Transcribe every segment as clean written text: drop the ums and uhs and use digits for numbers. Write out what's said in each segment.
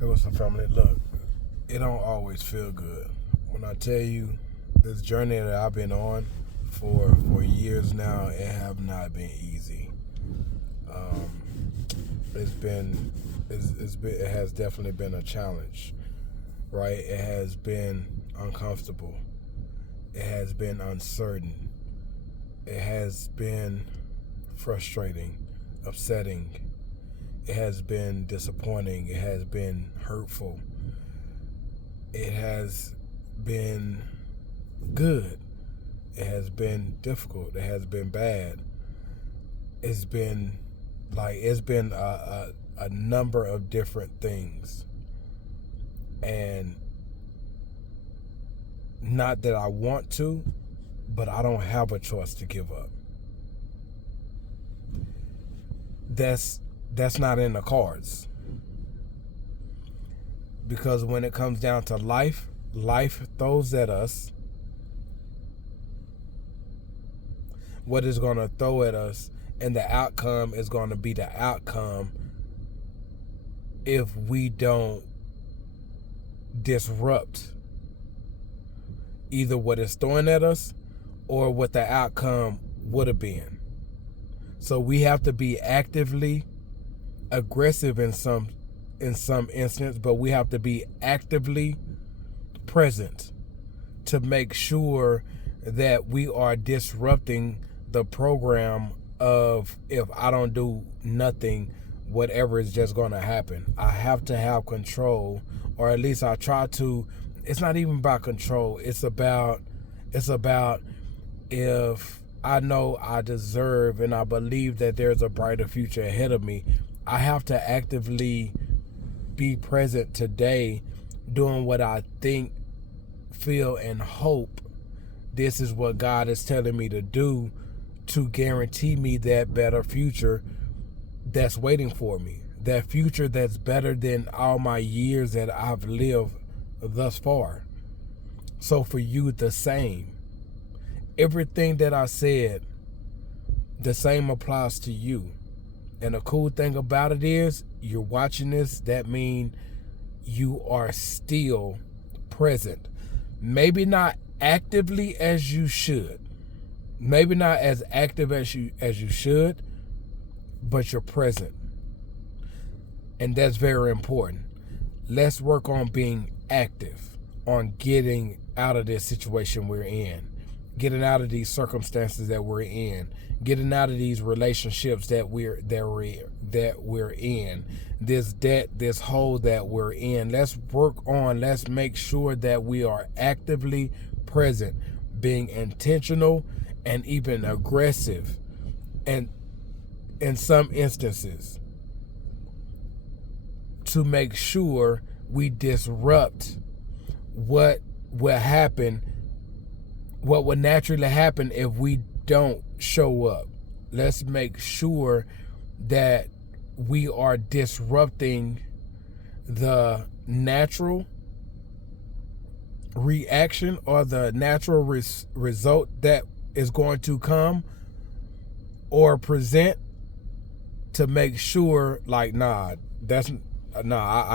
Hey, what's up, family? Look, it don't always feel good. When I tell you this journey that I've been on for years now, it have not been easy. Um, it has definitely been a challenge, right? It has been uncomfortable. It has been uncertain. It has been frustrating, upsetting. It has been disappointing. It has been hurtful. It has been good. It has been difficult. It has been bad. It's been a number of different things. And not that I want to, but I don't have a choice to give up. That's not in the cards. Because when it comes down to life throws at us what is going to throw at us, and the outcome is going to be the outcome if we don't disrupt either what it's throwing at us or what the outcome would have been. So we have to be actively aggressive in some instance, but we have to be actively present to make sure that we are disrupting the program of, if I don't do nothing, whatever is just going to happen. I have to have control, or at least I try to. It's not even about control. It's about if I know I deserve and I believe that there's a brighter future ahead of me, I have to actively be present today, doing what I think, feel, and hope this is what God is telling me to do, to guarantee me that better future that's waiting for me. That future that's better than all my years that I've lived thus far. So for you, the same. Everything that I said, the same applies to you. And the cool thing about it is, you're watching this, that means you are still present. Maybe not actively as you should. Maybe not as active as you should, but you're present. And that's very important. Let's work on being active, on getting out of this situation we're in, getting out of these circumstances that we're in, getting out of these relationships that we're in, this debt, this hole that we're in. Let's work on, let's make sure that we are actively present, being intentional and even aggressive, and in some instances, to make sure we disrupt what will happen, what would naturally happen if we don't show up. Let's make sure that we are disrupting the natural reaction or the natural result that is going to come or present, to make sure, like, I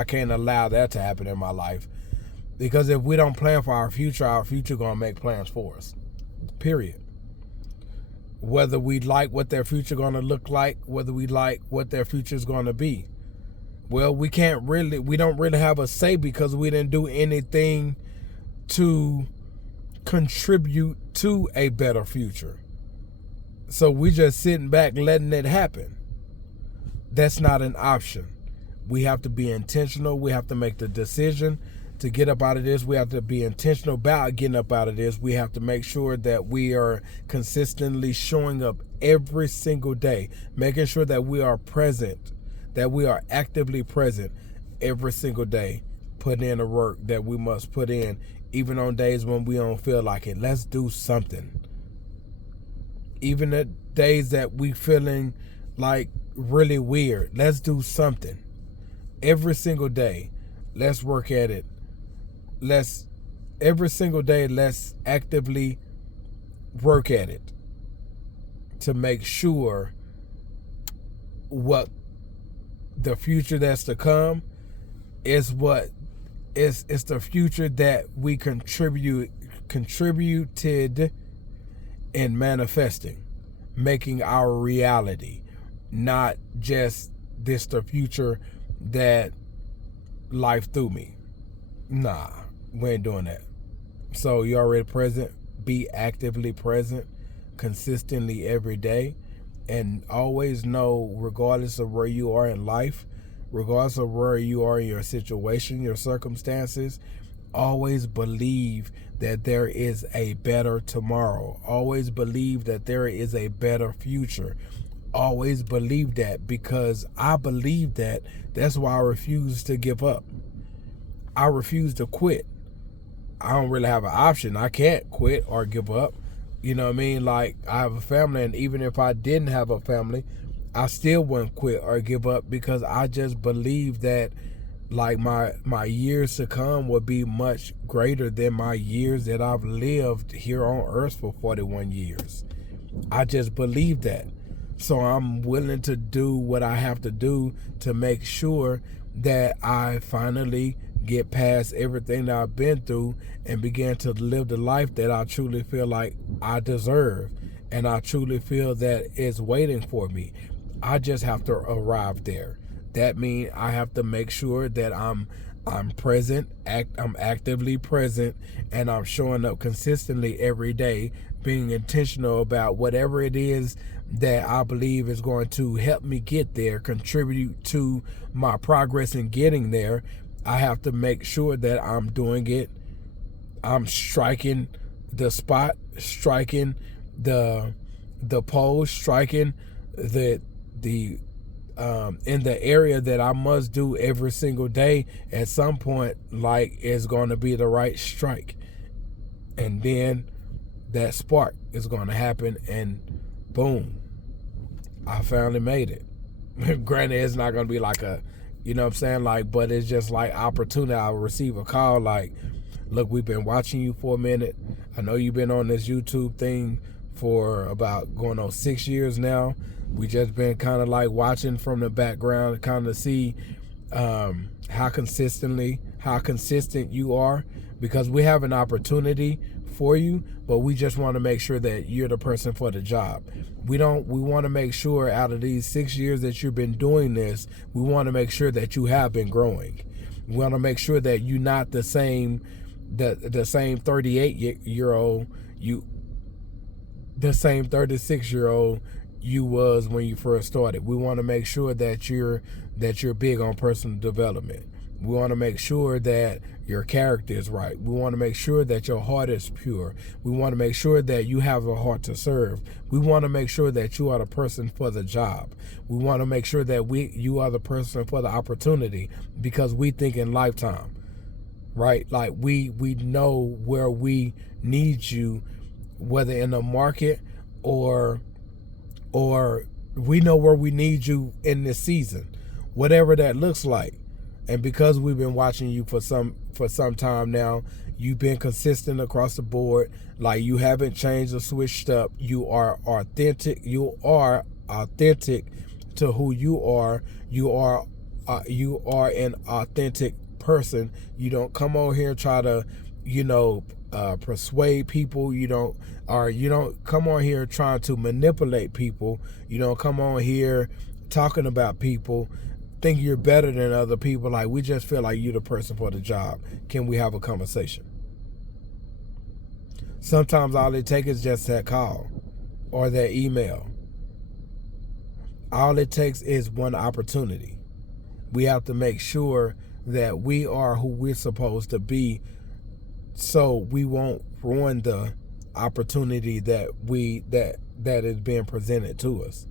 can't allow that to happen in my life. Because if we don't plan for our future gonna make plans for us. Period. Whether we like what their future gonna look like, whether we like what their future is gonna be. Well, we don't really have a say, because we didn't do anything to contribute to a better future. So we just sitting back letting it happen. That's not an option. We have to be intentional. We have to make the decision to get up out of this. We have to be intentional about getting up out of this. We have to make sure that we are consistently showing up every single day, making sure that we are present, that we are actively present every single day, putting in the work that we must put in, even on days when we don't feel like it. Let's do something. Even the days that we feeling like really weird, let's do something. Every single day, let's work at it. Every single day, let's actively work at it to make sure what the future that's to come It's what it's the future that we contributed in manifesting, making our reality, not just this the future that life threw me. Nah, we ain't doing that. So you're already present. Be actively present consistently every day, and always know, regardless of where you are in life, regardless of where you are in your situation, your circumstances, always believe that there is a better tomorrow. Always believe that there is a better future. Always believe that, because I believe that. That's why I refuse to give up. I refuse to quit. I don't really have an option. I can't quit or give up. You know what I mean? Like, I have a family, and even if I didn't have a family, I still wouldn't quit or give up, because I just believe that, like, my years to come will be much greater than my years that I've lived here on earth for 41 years. I just believe that. So I'm willing to do what I have to do to make sure that I finally get past everything that I've been through and begin to live the life that I truly feel like I deserve, and I truly feel that is waiting for me. I just have to arrive there. That means I have to make sure that I'm present, I'm actively present, and I'm showing up consistently every day, being intentional about whatever it is that I believe is going to help me get there, contribute to my progress in getting there. I have to make sure that I'm doing it. I'm striking the spot, striking the pole, striking the in the area that I must do every single day. At some point, like, it's going to be the right strike, and then that spark is going to happen, and boom, I finally made it. Granted, it's not going to be like a, you know what I'm saying, like, but it's just like opportunity. I'll receive a call like, look, we've been watching you for a minute. I know you've been on this YouTube thing for about going on 6 years now. We just been kind of like watching from the background, kind of see how consistent you are, because we have an opportunity for you, but we just want to make sure that you're the person for the job. We want to make sure, out of these 6 years that you've been doing this, we want to make sure that you have been growing. We want to make sure that you're not the same 38-year-old, the same 36-year-old you was when you first started. We want to make sure that you're big on personal development. We want to make sure that your character is right. We want to make sure that your heart is pure. We want to make sure that you have a heart to serve. We want to make sure that you are the person for the job. We want to make sure that you are the person for the opportunity, because we think in lifetime, right? Like, we know where we need you, whether in the market or we know where we need you in this season, whatever that looks like. And because we've been watching you for some time now, you've been consistent across the board. Like, you haven't changed or switched up. You are authentic. You are authentic to who you are. You are an authentic person. You don't come on here and try to, persuade people. You don't come on here trying to manipulate people. You don't come on here talking about people, think you're better than other people. Like, we just feel like you're the person for the job. Can we have a conversation? Sometimes all it takes is just that call or that email. All it takes is one opportunity. We have to make sure that we are who we're supposed to be, so we won't ruin the opportunity that is being presented to us.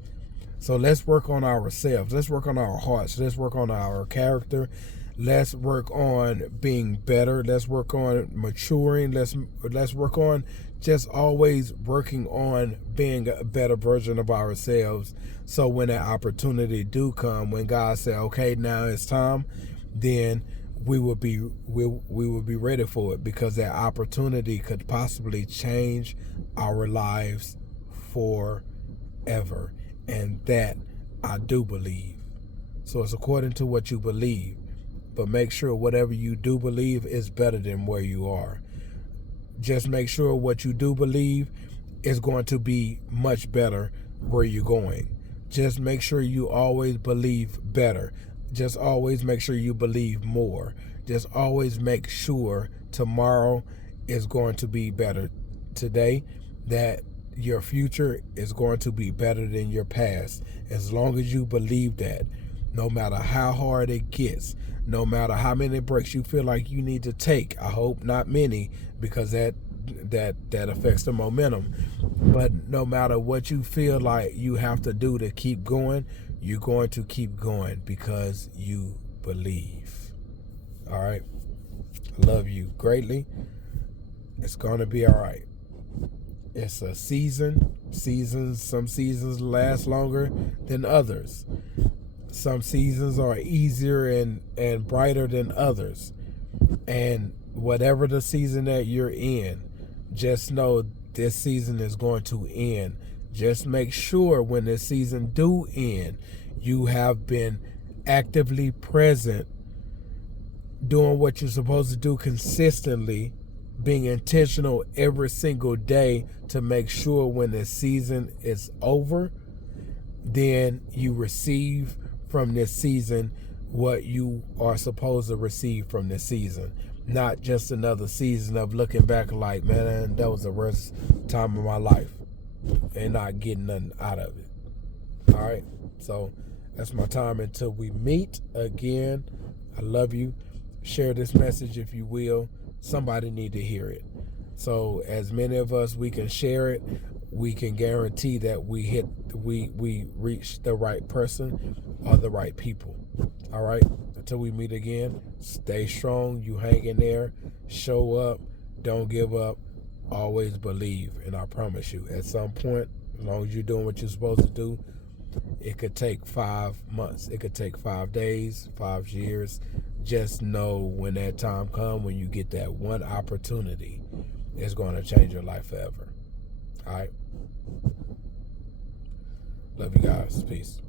So let's work on ourselves. Let's work on our hearts. Let's work on our character. Let's work on being better. Let's work on maturing. Let's work on just always working on being a better version of ourselves. So when that opportunity do come, when God say, okay, now it's time, then we will be ready for it, because that opportunity could possibly change our lives forever. And that I do believe. So it's according to what you believe. but make sure whatever you do believe is better than where you are. Just make sure what you do believe is going to be much better where you're going. Just make sure you always believe better. Just always make sure you believe more. Just always make sure tomorrow is going to be better today, that your future is going to be better than your past. As long as you believe that, no matter how hard it gets, no matter how many breaks you feel like you need to take, I hope not many, because that affects the momentum. But no matter what you feel like you have to do to keep going, you're going to keep going because you believe. All right? I love you greatly. It's going to be all right. It's a season. Some seasons last longer than others. Some seasons are easier and brighter than others. And whatever the season that you're in, just know this season is going to end. Just make sure when this season do end, you have been actively present, doing what you're supposed to do consistently, being intentional every single day to make sure when the season is over, then you receive from this season what you are supposed to receive from this season. Not just another season of looking back like, man, that was the worst time of my life, and not getting nothing out of it. All right? So that's my time until we meet again. I love you. Share this message if you will. Somebody need to hear it. So as many of us we can share it, we can guarantee that we reach the right person or the right people. All right? Until we meet again, stay strong. You hang in there. Show up. Don't give up. Always believe. And I promise you, at some point, as long as you're doing what you're supposed to do, it could take 5 months. It could take 5 days, 5 years. Just know when that time comes, when you get that one opportunity, it's going to change your life forever. All right? Love you guys. Peace.